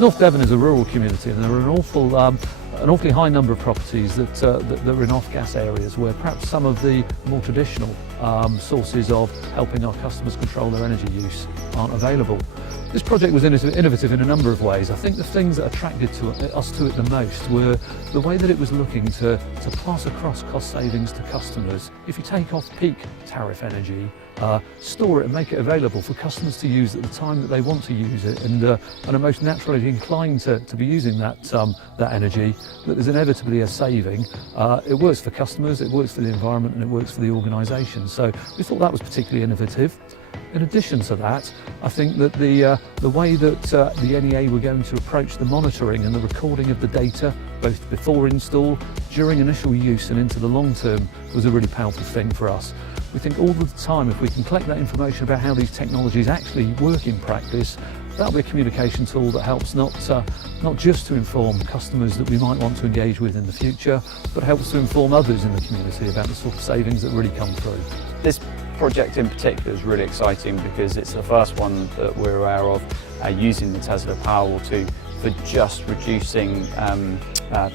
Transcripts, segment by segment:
North Devon is a rural community, and there are an awfully high number of properties that are in off-gas areas where perhaps some of the more traditional sources of helping our customers control their energy use aren't available. This project was innovative in a number of ways. I think the things that attracted us to it the most were the way that it was looking to pass across cost savings to customers. If you take off peak tariff energy, store it and make it available for customers to use at the time that they want to use it, and are most naturally inclined to be using that energy, that there's inevitably a saving. It works for customers, it works for the environment, and it works for the organisation. So we thought that was particularly innovative. In addition to that, I think that the way that the NEA were going to approach the monitoring and the recording of the data, both before install, during initial use and into the long term, was a really powerful thing for us. We think all the time, if we can collect that information about how these technologies actually work in practice, that'll be a communication tool that helps not just to inform customers that we might want to engage with in the future, but helps to inform others in the community about the sort of savings that really come through. This project in particular is really exciting because it's the first one that we're aware of using the Tesla Powerwall for just reducing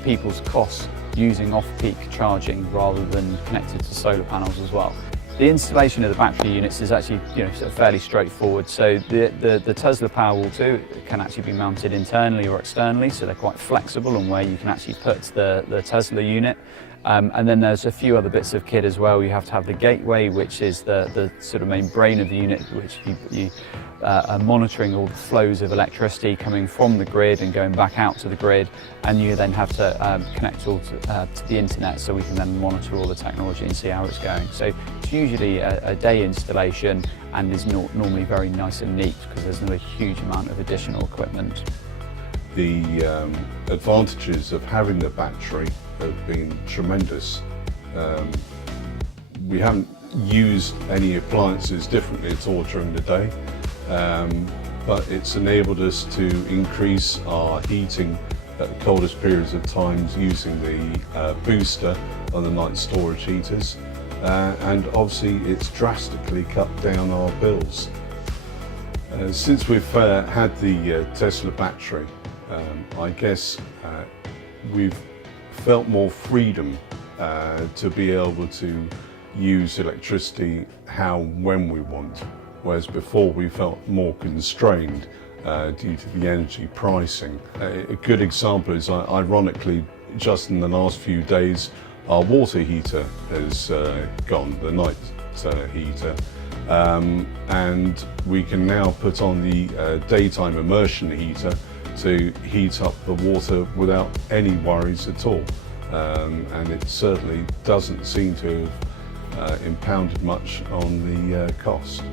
people's costs using off-peak charging rather than connected to solar panels as well. The installation of the battery units is actually sort of fairly straightforward. So the Tesla Powerwall 2 can actually be mounted internally or externally, so they're quite flexible on where you can actually put the Tesla unit. And then there's a few other bits of kit as well. You have to have the gateway, which is the sort of main brain of the unit, which you are monitoring all the flows of electricity coming from the grid and going back out to the grid. And you then have to connect all to the internet, so we can then monitor all the technology and see how it's going. So it's usually a day installation and is normally very nice and neat because there's not a huge amount of additional equipment. The advantages of having the battery have been tremendous. We haven't used any appliances differently at all during the day, but it's enabled us to increase our heating at the coldest periods of times using the booster on the night storage heaters, and obviously it's drastically cut down our bills. Since we've had the Tesla battery, I guess we've felt more freedom to be able to use electricity when we want, whereas before we felt more constrained due to the energy pricing. A good example is, ironically, just in the last few days, our water heater has gone, the night heater, and we can now put on the daytime immersion heater to heat up the water without any worries at all. And it certainly doesn't seem to have impounded much on the cost.